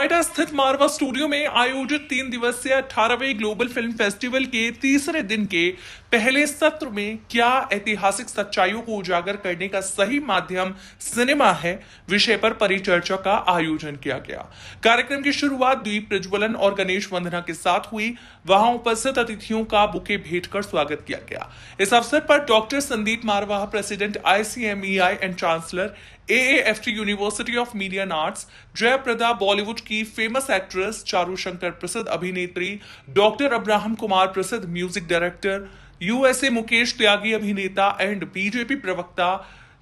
नोएडा स्थित मारवा स्टूडियो में आयोजित 3 दिवसीय 18वें ग्लोबल फिल्म फेस्टिवल के तीसरे दिन के पहले सत्र में क्या ऐतिहासिक सच्चाइयों को उजागर करने का सही माध्यम सिनेमा है विषय पर परिचर्चा का आयोजन किया गया। कार्यक्रम की शुरुआत दीप प्रज्वलन और गणेश वंदना के साथ हुई। वहां उपस्थित अतिथियों का बुके भेंट कर स्वागत किया गया। इस अवसर पर doctor Sandeep Marwah, president ICMEI and chancellor AAFT university of media and arts, Jaya Prada, Bollywood की फेमस एक्ट्रेस चारू शंकर, प्रसिद्ध अभिनेत्री डॉक्टर अब्राहम कुमार, प्रसिद्ध म्यूजिक डायरेक्टर USA मुकेश त्यागी, अभिनेता एंड बीजेपी प्रवक्ता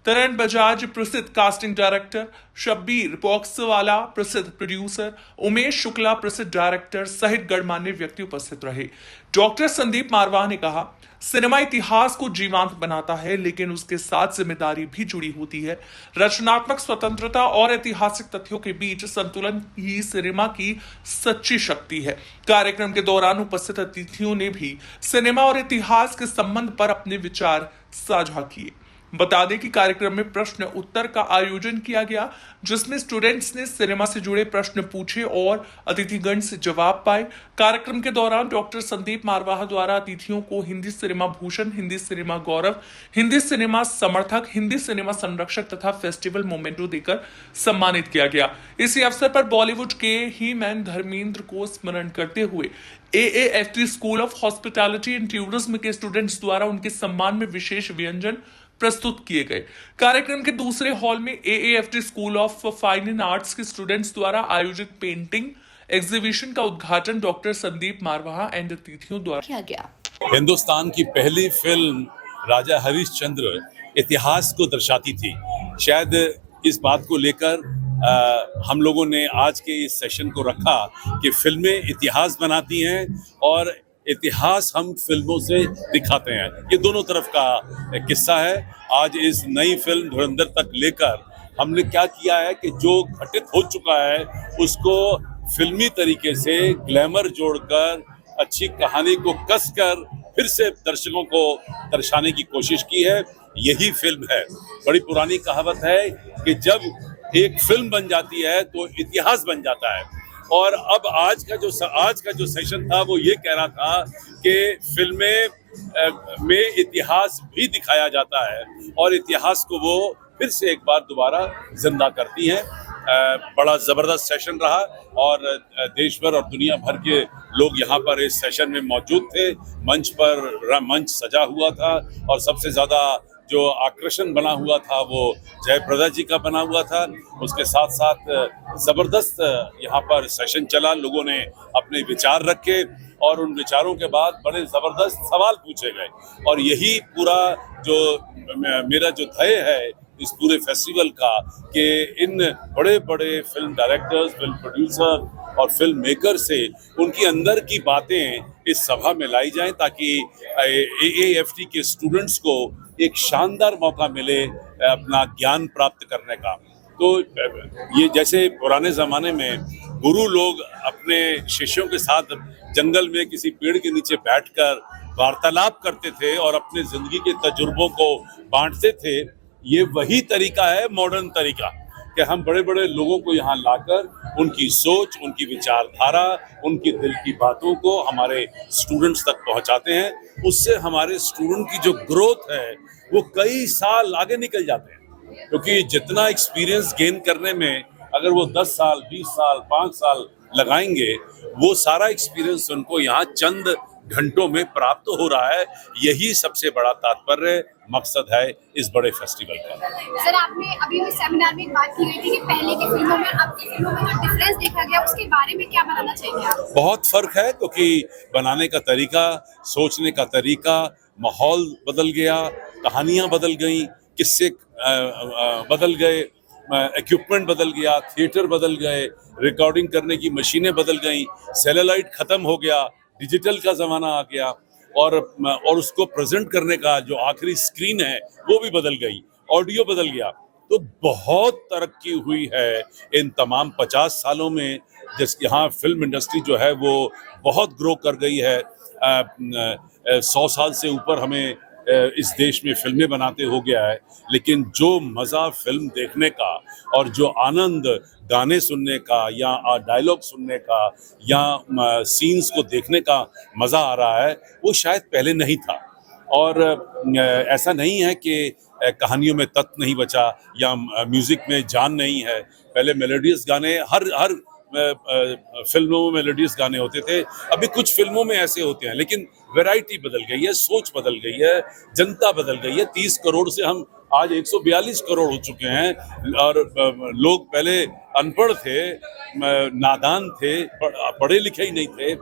तरण बजाज, प्रसिद्ध कास्टिंग डायरेक्टर शब्बीर बॉक्सवाला, प्रसिद्ध प्रोड्यूसर उमेश शुक्ला, प्रसिद्ध डायरेक्टर सहित गणमान्य व्यक्ति उपस्थित रहे। डॉक्टर संदीप मारवाह ने कहा, सिनेमा इतिहास को जीवंत बनाता है, लेकिन उसके साथ जिम्मेदारी भी जुड़ी होती है। रचनात्मक स्वतंत्रता और ऐतिहासिक तथ्यों के बीच संतुलन ही सिनेमा की सच्ची शक्ति है। कार्यक्रम के दौरान उपस्थित अतिथियों ने भी सिनेमा और इतिहास के संबंध पर अपने विचार साझा किए। बता दें कि कार्यक्रम में प्रश्न उत्तर का आयोजन किया गया, जिसमें स्टूडेंट्स ने सिनेमा से जुड़े प्रश्न पूछे और अतिथिगण से जवाब पाए। कार्यक्रम के दौरान डॉक्टर संदीप मारवाह द्वारा अतिथियों को हिंदी सिनेमा भूषण, हिंदी सिनेमा गौरव, हिंदी सिनेमा समर्थक, हिंदी सिनेमा संरक्षक तथा फेस्टिवल मोमेंटो देकर सम्मानित किया गया। इसी अवसर पर बॉलीवुड के ही मैन धर्मेंद्र को स्मरण करते हुए AAFT school of hospitality and tourism के स्टूडेंट्स द्वारा उनके सम्मान में विशेष व्यंजन प्रस्तुत किए गए। कार्यक्रम के दूसरे हॉल में AAFT school of fine and arts के स्टूडेंट्स द्वारा आयोजित पेंटिंग एग्जीबिशन का उद्घाटन डॉक्टर संदीप मारवाह एंड अतिथियों द्वारा किया गया। हिंदुस्तान की पहली फिल्म राजा हरिश्चंद्र इतिहास को दर्शाती थी। शायद इस बात को लेकर हम लोगों ने आज के इस सेशन को रखा कि फिल्में इतिहास बनाती हैं और इतिहास हम फिल्मों से दिखाते हैं। ये दोनों तरफ का किस्सा है। आज इस नई फिल्म धुरंधर तक लेकर हमने क्या किया है कि जो घटित हो चुका है उसको फिल्मी तरीके से ग्लैमर जोड़कर अच्छी कहानी को कसकर फिर से दर्शकों को दर्शाने की कोशिश की है। यही फिल्म है। बड़ी पुरानी कहावत है कि जब एक फिल्म बन जाती है तो इतिहास बन जाता है। और अब आज का जो सेशन था वो ये कह रहा था कि फिल्में में इतिहास भी दिखाया जाता है और इतिहास को वो फिर से एक बार दोबारा जिंदा करती हैं। बड़ा ज़बरदस्त सेशन रहा और देश भर और दुनिया भर के लोग यहाँ पर इस सेशन में मौजूद थे। मंच सजा हुआ था और सबसे ज़्यादा जो आकर्षण बना हुआ था वो जयप्रदा जी का बना हुआ था। उसके साथ साथ ज़बरदस्त यहाँ पर सेशन चला। लोगों ने अपने विचार रखे और उन विचारों के बाद बड़े ज़बरदस्त सवाल पूछे गए। और यही पूरा जो मेरा जो ध्येय है इस पूरे फेस्टिवल का कि इन बड़े बड़े फिल्म डायरेक्टर्स, फिल्म प्रोड्यूसर और फिल्म मेकर से उनकी अंदर की बातें इस सभा में लाई जाएं ताकि AAFT के स्टूडेंट्स को एक शानदार मौका मिले अपना ज्ञान प्राप्त करने का। तो ये जैसे पुराने ज़माने में गुरु लोग अपने शिष्यों के साथ जंगल में किसी पेड़ के नीचे बैठकर वार्तालाप करते थे और अपने ज़िंदगी के तजुर्बों को बांटते थे, ये वही तरीका है, मॉडर्न तरीका, कि हम बड़े बड़े लोगों को यहाँ लाकर उनकी सोच, उनकी विचारधारा, उनकी दिल की बातों को हमारे स्टूडेंट्स तक पहुँचाते हैं। उससे हमारे स्टूडेंट की जो ग्रोथ है वो कई साल आगे निकल जाते हैं, क्योंकि जितना एक्सपीरियंस गेन करने में अगर वो 10 साल, 20 साल, 5 साल लगाएंगे, वो सारा एक्सपीरियंस उनको यहाँ चंद घंटों में प्राप्त हो रहा है। यही सबसे बड़ा तात्पर्य मकसद है इस बड़े फेस्टिवल का। सर, आपने अभी भी सेमिनार में एक बात की गई थी कि पहले की फिल्मों में अब की फिल्मों में जो डिफरेंस देखा गया उसके बारे में क्या बताना चाहिए आप? बहुत फर्क है, क्योंकि बनाने का तरीका, सोचने का तरीका, माहौल बदल गया, कहानियां बदल गई, किस्से बदल गए, इक्विपमेंट बदल गया, थिएटर बदल गए, रिकॉर्डिंग करने की मशीनें बदल गई, सेलुलाइट खत्म हो गया, डिजिटल का ज़माना आ गया और उसको प्रेजेंट करने का जो आखिरी स्क्रीन है वो भी बदल गई, ऑडियो बदल गया। तो बहुत तरक्की हुई है इन तमाम 50 सालों में। यहाँ फिल्म इंडस्ट्री जो है वो बहुत ग्रो कर गई है। 100 साल से ऊपर हमें इस देश में फिल्में बनाते हो गया है, लेकिन जो मज़ा फिल्म देखने का और जो आनंद गाने सुनने का या डायलॉग सुनने का या सीन्स को देखने का मज़ा आ रहा है, वो शायद पहले नहीं था। और ऐसा नहीं है कि कहानियों में तत्व नहीं बचा या म्यूज़िक में जान नहीं है। पहले मेलोडियस गाने हर फिल्मों में मेलोडियस गाने होते थे। अभी कुछ फिल्मों में ऐसे होते हैं, लेकिन वैरायटी बदल गई है, सोच बदल गई है, जनता बदल गई है। 30 करोड़ से हम आज 142 करोड़ हो चुके हैं और लोग पहले अनपढ़ थे, नादान थे, पढ़े लिखे ही नहीं थे,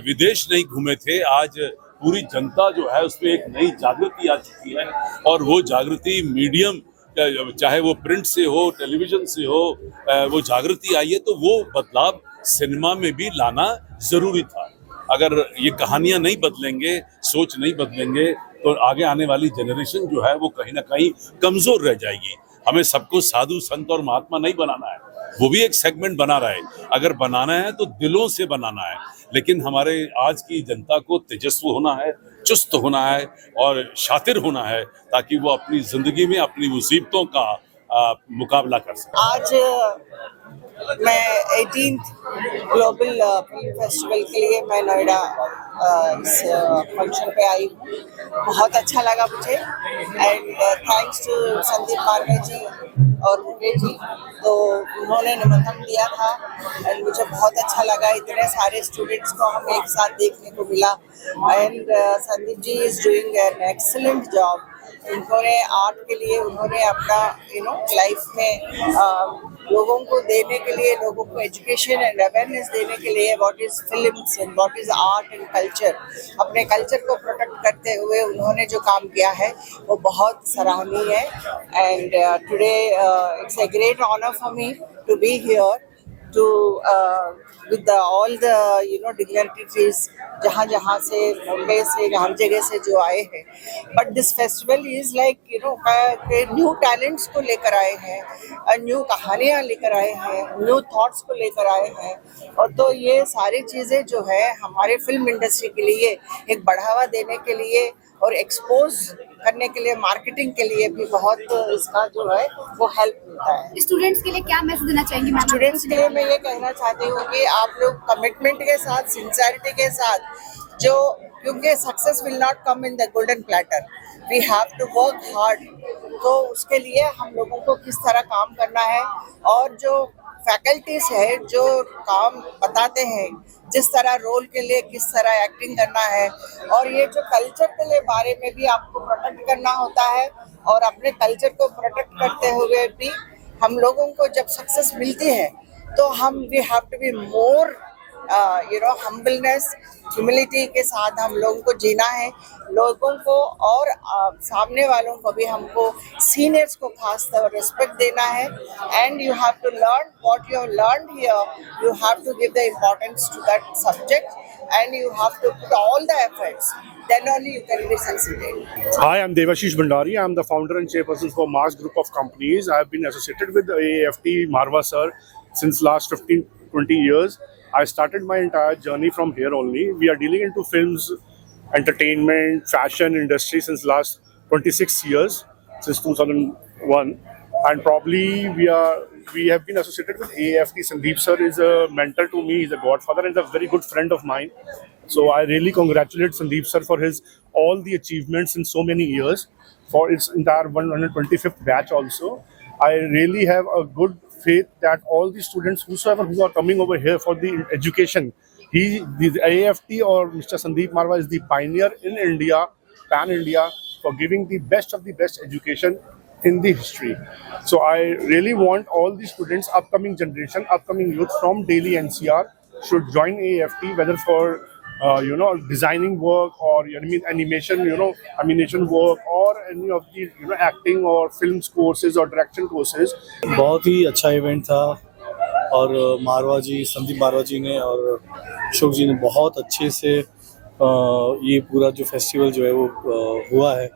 विदेश नहीं घूमे थे। आज पूरी जनता जो है उसमें एक नई जागृति आ चुकी है और वो जागृति मीडियम, चाहे वो प्रिंट से हो, टेलीविजन से हो, वो जागृति आई है। तो वो बदलाव सिनेमा में भी लाना जरूरी था। अगर ये कहानियां नहीं बदलेंगे, सोच नहीं बदलेंगे, तो आगे आने वाली जनरेशन जो है वो कहीं ना कहीं कमजोर रह जाएगी। हमें सबको साधु संत और महात्मा नहीं बनाना है, वो भी एक सेगमेंट बना रहा है। अगर बनाना है तो दिलों से बनाना है, लेकिन हमारे आज की जनता को तेजस्वी होना है, चुस्त होना है और शातिर होना है, ताकि वो अपनी जिंदगी में अपनी मुसीबतों का मुकाबला कर सके। आज मैं 18th ग्लोबल फिल्म फेस्टिवल के लिए मैं नोएडा इस फंक्शन पे आई हूँ। बहुत अच्छा लगा मुझे एंड थैंक्स टू संदीप मारवा जी और मुकेश जी, तो उन्होंने निमंत्रण दिया था एंड मुझे बहुत अच्छा लगा। इतने सारे स्टूडेंट्स को हम एक साथ देखने को मिला and Sandeep ji is doing an excellent job. उन्होंने आर्ट के लिए उन्होंने अपना लाइफ में लोगों को देने के लिए, लोगों को एजुकेशन एंड अवेयरनेस देने के लिए what is films and what is art and culture, अपने कल्चर को प्रोटेक्ट करते हुए उन्होंने जो काम किया है वो बहुत सराहनीय है। And today it's a great honour for me to be here to with all the dignitaries जहाँ से मुंबई से हर जगह से जो आए हैं। But this festival is like new talents को लेकर आए हैं, न्यू कहानियाँ लेकर आए हैं, न्यू थॉट्स को लेकर आए हैं। और तो ये सारी चीज़ें जो है हमारे फिल्म इंडस्ट्री के लिए एक बढ़ावा देने के लिए और एक्सपोज करने के लिए, मार्केटिंग के लिए भी बहुत इसका जो है वो हेल्प मिलता है। स्टूडेंट्स के लिए क्या मैसेज देना चाहेंगे मैम? स्टूडेंट्स के लिए मैं ये कहना चाहती हूँ कि आप लोग कमिटमेंट के साथ, सिंसियरिटी के साथ, जो क्योंकि success will not come in the golden platter, we have to work hard. तो उसके लिए हम लोगों को किस तरह काम करना है और जो फैकल्टीज है जो काम बताते हैं, जिस तरह रोल के लिए किस तरह एक्टिंग करना है, और ये जो कल्चर के लिए बारे में भी आपको प्रोटेक्ट करना होता है। और अपने कल्चर को प्रोटेक्ट करते हुए भी हम लोगों को जब सक्सेस मिलती है तो हम we have to be more humbleness, humility के साथ हम लोगों को जीना है। लोगों को और सामने वालों को भी हमको, सीनियर्स को खास तौर रिस्पेक्ट देना है। And you have to learn what you have learned here, you have to give the importance to that subject and you have to put all the efforts, then only you can be succeeded. Hi, I'm Devashish Bhandari. I'm the founder and chairperson for Mars Group of Companies. I have been associated with AAFT Marwa sir since last 15-20 years. I started my entire journey from here only. We are dealing into films, entertainment, fashion industry since last 26 years, since 2001. And probably we have been associated with AAFT. Sandeep sir is a mentor to me, he's a godfather and a very good friend of mine. So I really congratulate Sandeep sir for his all the achievements in so many years, for its entire 125th batch also. I really have a good faith that all the students whosoever who are coming over here for the education, the AAFT or Mr. Sandeep Marwa is the pioneer in India, pan India, for giving the best of the best education in the history. So I really want all the students, upcoming generation, upcoming youth from Delhi NCR should join AAFT, whether for designing work or animation, animation work or any of the acting or films courses or direction courses. बहुत ही अच्छा event था और मारवा जी, संदीप मारवा जी ने और अशोक जी ने बहुत अच्छे से ये पूरा जो फेस्टिवल जो है वो हुआ है,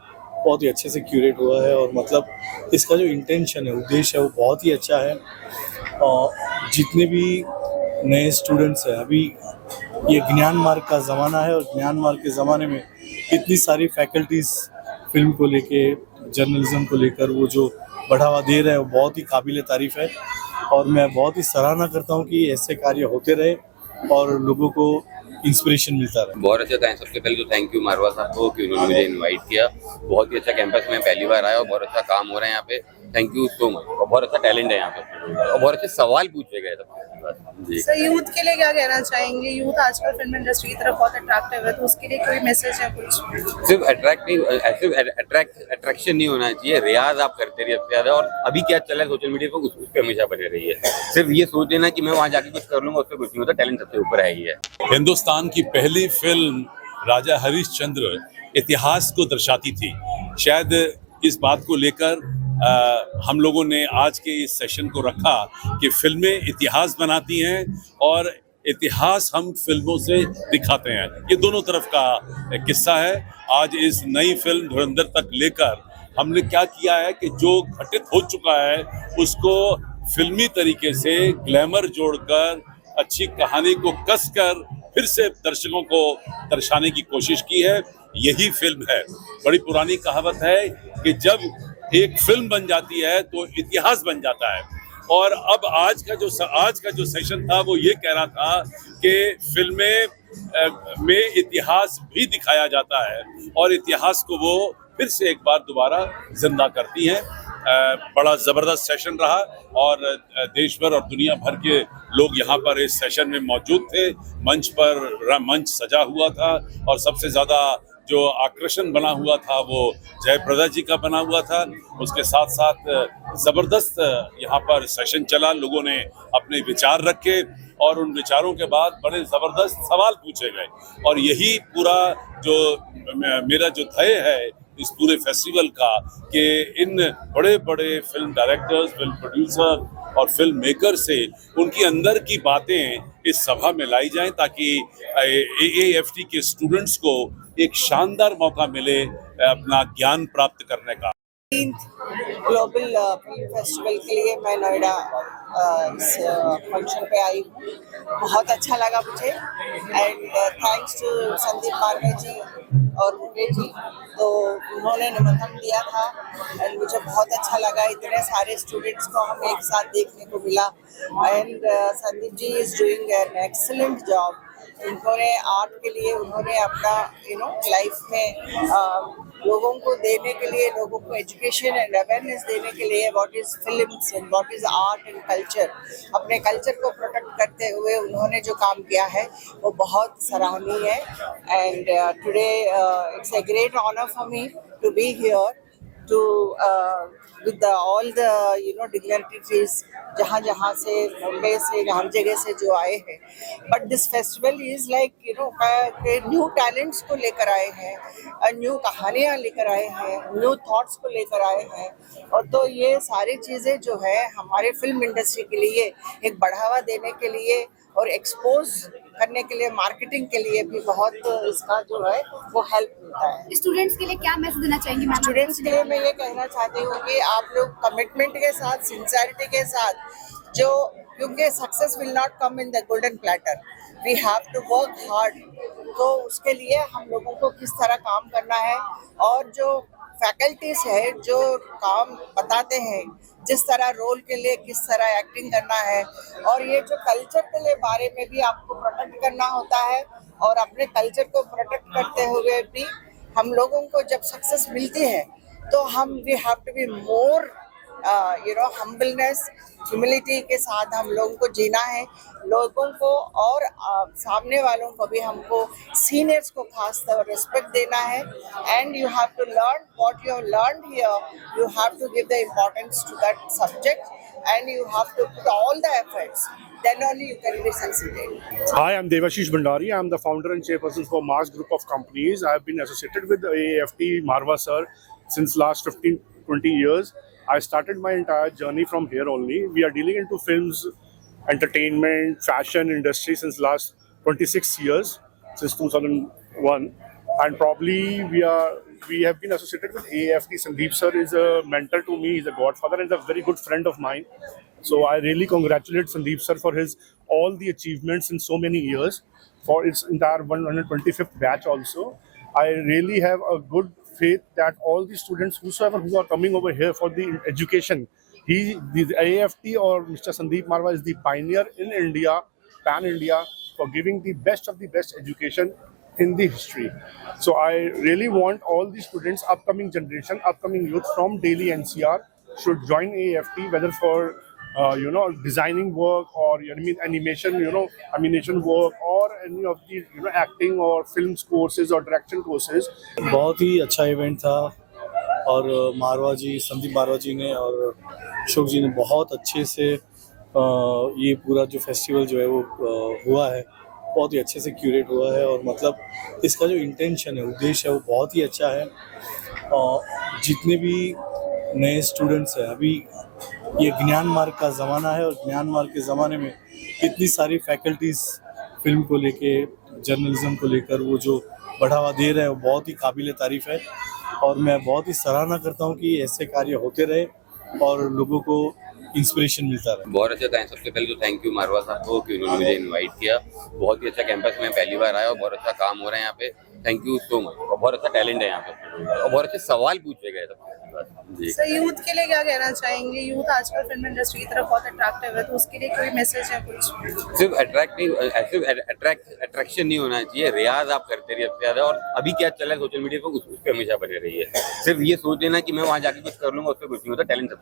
बहुत ही अच्छे से क्यूरेट हुआ है। और मतलब इसका जो इंटेंशन है, उद्देश्य है, वो बहुत ही अच्छा है। जितने भी नए स्टूडेंट्स हैं, अभी ये ज्ञान मार्ग का ज़माना है और ज्ञान मार्ग के ज़माने में इतनी सारी फैकल्टीज़ फिल्म को लेके, जर्नलिज्म को लेकर वो जो बढ़ावा दे रहे हैं वो बहुत ही काबिल तारीफ है। और मैं बहुत ही सराहना करता हूँ कि ऐसे कार्य होते रहे और लोगों को इंस्पिरेशन मिलता रहे। बहुत अच्छा था। सबसे पहले तो थैंक यू मारवा साहब को कि उन्होंने मुझे इनवाइट किया। बहुत ही अच्छा कैंपस में पहली बार आया और बहुत अच्छा काम हो रहा है यहाँ पे। Thank you so much. और बहुत अच्छा टैलेंट है यहाँ पे और बहुत अच्छे सवाल पूछे गए सबसे जी। सर यूथ के लिए क्या कहना चाहेंगे? यूथ आजकल फिल्म इंडस्ट्री की तरफ बहुत अट्रैक्टिव है, तो उसके लिए कोई मैसेज है कुछ? सिर्फ अट्रैक्शन नहीं होना चाहिए, रियाज आप करते रहिए सबसे ज्यादा। और अभी क्या चल रहा है सोशल मीडिया पर, उस पर हमेशा बने रहिए। सिर्फ ये सोच लेना कि मैं वहाँ जाके कुछ कर लूंगा, उससे कुछ नहीं होता। टैलेंट सबसे ऊपर है ही है। हिंदुस्तान की पहली फिल्म राजा हरिश्चंद्र इतिहास को दर्शाती थी। शायद इस बात को लेकर हम लोगों ने आज के इस सेशन को रखा कि फिल्में इतिहास बनाती हैं और इतिहास हम फिल्मों से दिखाते हैं। ये दोनों तरफ का किस्सा है। आज इस नई फिल्म धुरंधर तक लेकर हमने क्या किया है कि जो घटित हो चुका है उसको फिल्मी तरीके से ग्लैमर जोड़कर, अच्छी कहानी को कसकर फिर से दर्शकों को दर्शाने की कोशिश की है। यही फिल्म है। बड़ी पुरानी कहावत है कि जब एक फिल्म बन जाती है तो इतिहास बन जाता है। और अब आज का जो सेशन था वो ये कह रहा था कि फिल्में में इतिहास भी दिखाया जाता है और इतिहास को वो फिर से एक बार दोबारा जिंदा करती हैं। बड़ा ज़बरदस्त सेशन रहा और देश भर और दुनिया भर के लोग यहाँ पर इस सेशन में मौजूद थे। मंच सजा हुआ था और सबसे ज़्यादा जो आकर्षण बना हुआ था वो जयप्रदा जी का बना हुआ था। उसके साथ साथ ज़बरदस्त यहाँ पर सेशन चला। लोगों ने अपने विचार रखे और उन विचारों के बाद बड़े ज़बरदस्त सवाल पूछे गए। और यही पूरा जो मेरा जो ध्येय है इस पूरे फेस्टिवल का कि इन बड़े बड़े फिल्म डायरेक्टर्स, फिल्म प्रोड्यूसर और फिल्म मेकर से उनकी अंदर की बातें इस सभा में लाई जाएं ताकि AAFT के स्टूडेंट्स को एक शानदार मौका मिले अपना ज्ञान प्राप्त करने का। ग्लोबल फिल्म फेस्टिवल के लिए मैं नोएडा इस फंक्शन पे आई हूँ। बहुत अच्छा लगा मुझे एंड थैंक्स टू संदीप मारवा जी और मुकेश जी, तो उन्होंने निमंत्रण दिया था एंड मुझे बहुत अच्छा लगा। इतने सारे स्टूडेंट्स को हम एक साथ देखने को मिला and Sandeep ji is doing an excellent job. उन्होंने आर्ट के लिए उन्होंने अपना लाइफ में लोगों को देने के लिए, लोगों को एजुकेशन एंड अवेयरनेस देने के लिए what is films and what is art and culture, अपने कल्चर को प्रोटेक्ट करते हुए उन्होंने जो काम किया है वो बहुत सराहनीय है। And today it's a great honour for me to be here to with all the dignitaries जहाँ से मुंबई से हर जगह से जो आए हैं। But this festival is like new talents को लेकर आए हैं, न्यू कहानियाँ लेकर आए हैं, न्यू थॉट्स को लेकर आए हैं। और तो ये सारी चीज़ें जो है हमारे फिल्म इंडस्ट्री के लिए एक बढ़ावा देने के लिए और एक्सपोज करने के लिए, मार्केटिंग के लिए भी बहुत इसका जो है वो हेल्प मिलता है। स्टूडेंट्स के लिए क्या मैसेज देना चाहेंगे मैम? स्टूडेंट्स के लिए मैं ये कहना चाहती हूँ कि आप लोग कमिटमेंट के साथ, सिंसियरिटी के साथ, जो क्योंकि success will not come in the golden platter, we have to work hard. तो उसके लिए हम लोगों को किस तरह काम करना है और जो फैकल्टीज है जो काम बताते हैं, जिस तरह रोल के लिए किस तरह एक्टिंग करना है और ये जो कल्चर के लिए बारे में भी आपको प्रोटेक्ट करना होता है। और अपने कल्चर को प्रोटेक्ट करते हुए भी हम लोगों को जब सक्सेस मिलती है तो हम we have to be more humbleness, humility के साथ हम लोगों को जीना है। लोगों को और सामने वालों को भी हमको, सीनियर्स को खास तौर रिस्पेक्ट देना है। And you have to learn what you have learned here, you have to give the importance to that subject and you have to put all the efforts, then only you can be succeeded. Hi, I'm Devashish Bhandari. I'm the founder and chairperson for Mars Group of Companies. I've been associated with AAFT Marwa sir since last 15-20 years. I started my entire journey from here only. We are dealing into films, entertainment, fashion industry since last 26 years, since 2001. And probably we have been associated with AAFT. Sandeep sir is a mentor to me. He's a godfather and a very good friend of mine. So I really congratulate Sandeep sir for his all the achievements in so many years, for its entire 125th batch also. I really have a good faith that all the students, whosoever who are coming over here for the education, the AFT or Mr. Sandeep Marwa is the pioneer in India, pan India, for giving the best of the best education in the history. So I really want all the students, upcoming generation, upcoming youth from Delhi NCR should join AFT, whether for designing work or animation, animation work, or any of the acting or films courses or direction courses. बहुत ही अच्छा event था और मारवा जी, संदीप मारवा जी ने और अशोक जी ने बहुत अच्छे से ये पूरा जो फेस्टिवल जो है वो हुआ है, बहुत ही अच्छे से क्यूरेट हुआ है। और मतलब इसका जो इंटेंशन है, उद्देश्य है, वो बहुत ही अच्छा है। जितने भी नए स्टूडेंट्स हैं, अभी ये ज्ञान मार्ग का ज़माना है और ज्ञान मार्ग के ज़माने में इतनी सारी फैकल्टीज़ फिल्म को लेके, जर्नलिज्म को लेकर वो जो बढ़ावा दे रहे हैं, वो बहुत ही काबिल तारीफ़ है। और मैं बहुत ही सराहना करता हूँ कि ऐसे कार्य होते रहे और लोगों को इंस्पिरेशन मिलता रहे। बहुत अच्छा था। सबसे पहले तो थैंक यू मारवा साहब को कि उन्होंने मुझे इनवाइट किया। बहुत ही अच्छा कैंपस में पहली बार आया और बहुत अच्छा काम हो रहा है यहाँ पे। Thank you so much. और बहुत अच्छा टैलेंट है यहाँ पे और बहुत अच्छे सवाल पूछे गए सबसे जी। सर, यूथ के लिए क्या कहना चाहेंगे? यूथ आजकल फिल्म इंडस्ट्री की तरफ बहुत अट्रैक्टिव है, तो उसके लिए कोई मैसेज है कुछ? सिर्फ अट्रैक्शन नहीं होना चाहिए, रियाज आप करते रहिए सबसे ज्यादा। और अभी क्या चल रहा है सोशल मीडिया पे, उस पर हमेशा बने रहिए। सिर्फ ये सोच लेना कि मैं वहाँ जाके कुछ कर लूंगा, उस पर कुछ नहीं होता। टैलेंट